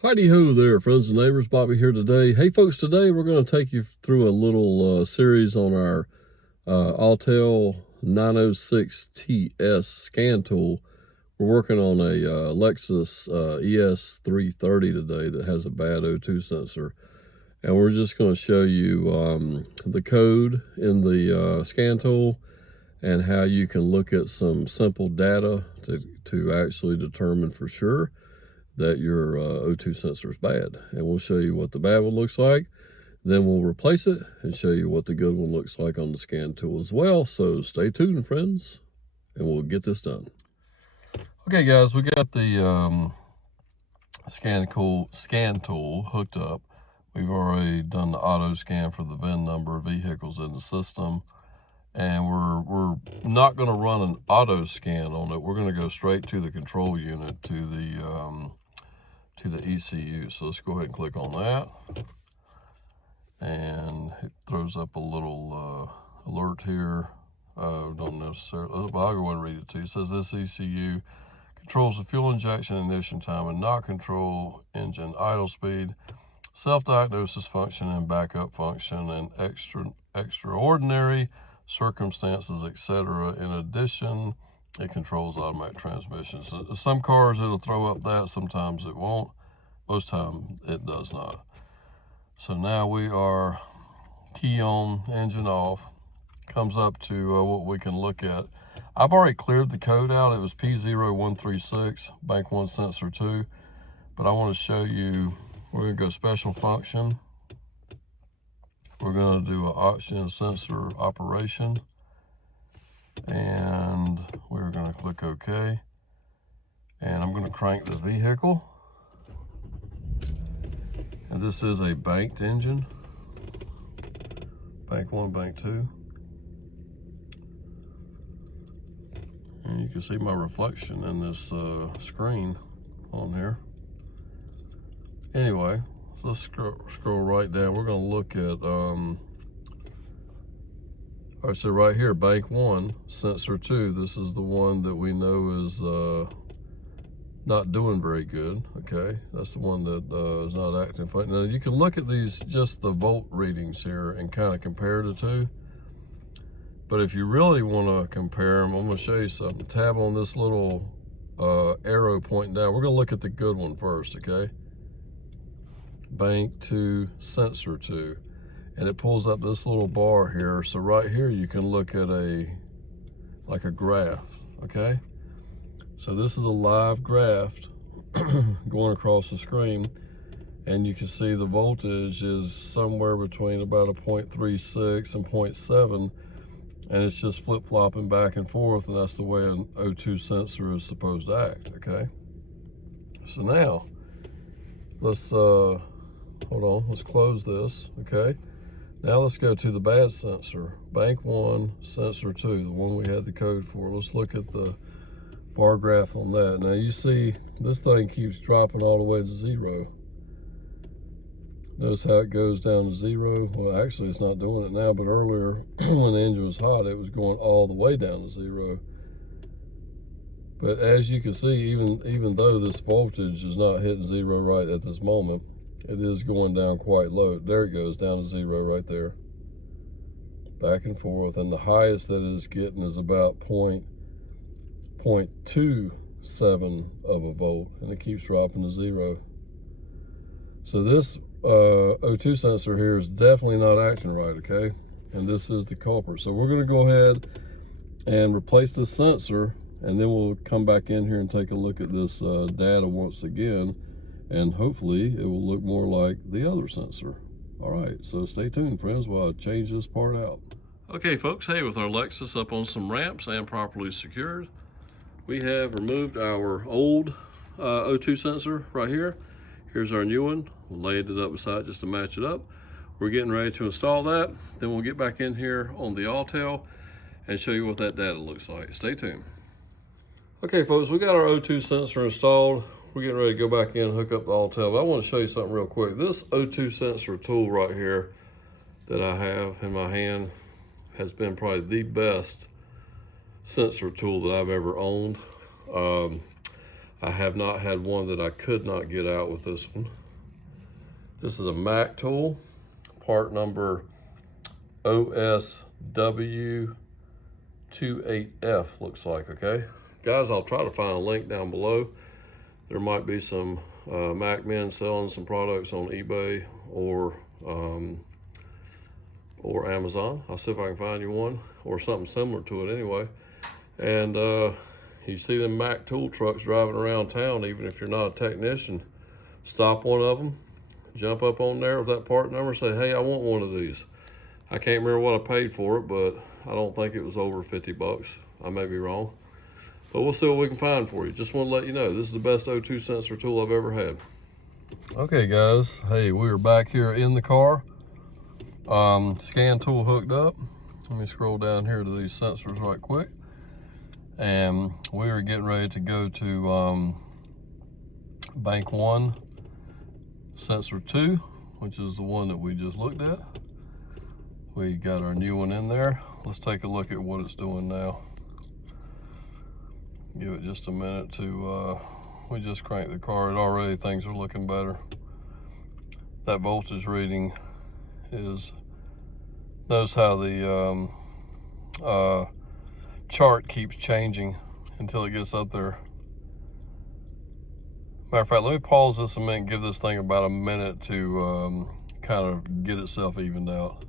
Heidi ho there, friends and neighbors. Bobby here today. Hey folks, today we're going to take you through a little series on our Autel 906 TS scan tool. We're working on a Lexus ES330 today that has a bad O2 sensor. And we're just going to show you the code in the scan tool and how you can look at some simple data to actually determine for sure that your O2 sensor is bad. And we'll show you what the bad one looks like. Then we'll replace it and show you what the good one looks like on the scan tool as well. So stay tuned, friends, and we'll get this done. Okay, guys, we got the scan tool hooked up. We've already done the auto scan for the VIN number of vehicles in the system. And we're not going to run an auto scan on it. We're going to go straight to the control unit, to the ECU. So let's go ahead and click on that. And it throws up a little alert here. Don't necessarily, but I'll go ahead and read it to you. It says this ECU controls the fuel injection ignition time and not control engine idle speed, self-diagnosis function and backup function, and extraordinary circumstances, etc. In addition, it controls automatic transmissions. So some cars it'll throw up that, sometimes it won't. Most time it does not. So now we are key on, engine off. Comes up to what we can look at. I've already cleared the code out. It was P0136, bank 1 sensor 2. But I want to show you, we're going to go special function. We're going to do an oxygen sensor operation. And we're going to click OK. And I'm going to crank the vehicle. And this is a banked engine. Bank 1, bank 2. And you can see my reflection in this screen on here. Anyway, so let's scroll right down. We're going to look at, all right, so right here, bank 1, sensor 2. This is the one that we know is not doing very good, okay? That's the one that is not acting fine. Now, you can look at these, just the volt readings here, and kind of compare the two. But if you really want to compare them, I'm going to show you something. Tab on this little arrow pointing down. We're going to look at the good one first, okay? Bank 2, sensor 2. And it pulls up this little bar here. So right here, you can look at like a graph, okay? So this is a live graph going across the screen. And you can see the voltage is somewhere between about a 0.36 and 0.7. And it's just flip-flopping back and forth, and that's the way an O2 sensor is supposed to act, okay? So now, let's, hold on, let's close this, okay? Now let's go to the bad sensor, bank 1, sensor 2, the one we had the code for. Let's look at the bar graph on that. Now you see, this thing keeps dropping all the way to 0. Notice how it goes down to 0. Well, actually, it's not doing it now, but earlier, when the engine was hot, it was going all the way down to 0. But as you can see, even though this voltage is not hitting 0 right at this moment, it is going down quite low. There it goes, down to 0 right there. Back and forth, and the highest that it is getting is about 0.27 of a volt, and it keeps dropping to 0. So this O2 sensor here is definitely not acting right, okay? And this is the culprit. So we're going to go ahead and replace this sensor, and then we'll come back in here and take a look at this data once again, and hopefully it will look more like the other sensor. All right, so stay tuned, friends, while I change this part out. Okay, folks, hey, with our Lexus up on some ramps and properly secured, we have removed our old O2 sensor right here. Here's our new one. We'll lay it up beside just to match it up. We're getting ready to install that. Then we'll get back in here on the Autel and show you what that data looks like. Stay tuned. Okay, folks, we got our O2 sensor installed. We're getting ready to go back in and hook up the Autel. But I want to show you something real quick. This O2 sensor tool right here that I have in my hand has been probably the best sensor tool that I've ever owned. I have not had one that I could not get out with this one. This is a Mac tool, part number OSW28F looks like, okay? Guys, I'll try to find a link down below. There might be some Mac men selling some products on eBay or Amazon. I'll see if I can find you one or something similar to it anyway. And you see them Mac tool trucks driving around town, even if you're not a technician, stop one of them, jump up on there with that part number, say, hey, I want one of these. I can't remember what I paid for it, but I don't think it was over 50 bucks. I may be wrong, but we'll see what we can find for you. Just want to let you know, this is the best O2 sensor tool I've ever had. Okay guys, hey, we are back here in the car. Scan tool hooked up. Let me scroll down here to these sensors right quick. And we are getting ready to go to bank 1, sensor 2, which is the one that we just looked at. We got our new one in there. Let's take a look at what it's doing now. Give it just a minute to, we just cranked the car. Already things are looking better. That voltage reading is, notice how the chart keeps changing until it gets up there. Matter of fact, let me pause this a minute and give this thing about a minute to kind of get itself evened out.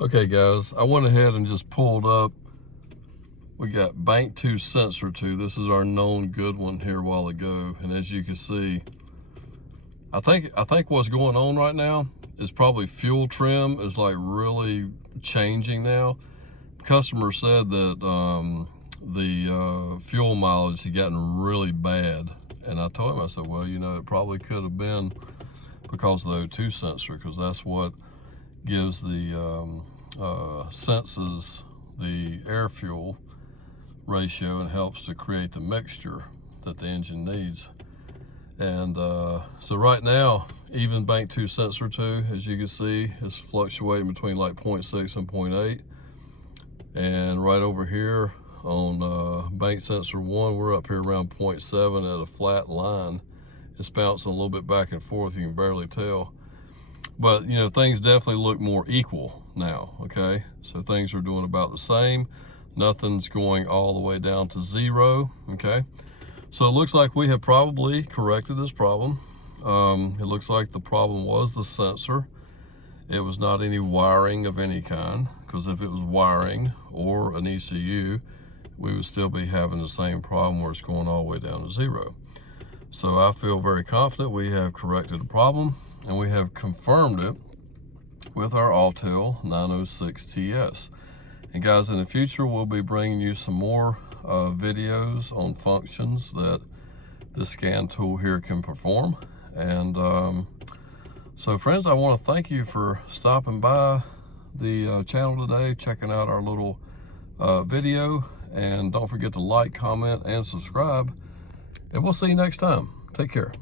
Okay guys, I went ahead and just pulled up. We got bank 2 sensor 2. This is our known good one here a while ago. And as you can see, I think what's going on right now is probably fuel trim is like really changing now. Customer said that the fuel mileage had gotten really bad. And I told him, I said, well, you know, it probably could have been because of the O2 sensor, because that's what gives the senses the air fuel ratio and helps to create the mixture that the engine needs. And so right now, even bank 2 sensor 2, as you can see, is fluctuating between like 0.6 and 0.8. And right over here on bank sensor 1, we're up here around 0.7 at a flat line. It's bouncing a little bit back and forth, you can barely tell. But you know, things definitely look more equal now, okay? So things are doing about the same. Nothing's going all the way down to 0, okay? So it looks like we have probably corrected this problem. It looks like the problem was the sensor. It was not any wiring of any kind, because if it was wiring or an ECU, we would still be having the same problem where it's going all the way down to 0. So I feel very confident we have corrected the problem, and we have confirmed it with our Autel MS906 TS. And guys, in the future, we'll be bringing you some more videos on functions that this scan tool here can perform. And so friends, I want to thank you for stopping by the channel today, checking out our little video. And don't forget to like, comment, and subscribe. And we'll see you next time. Take care.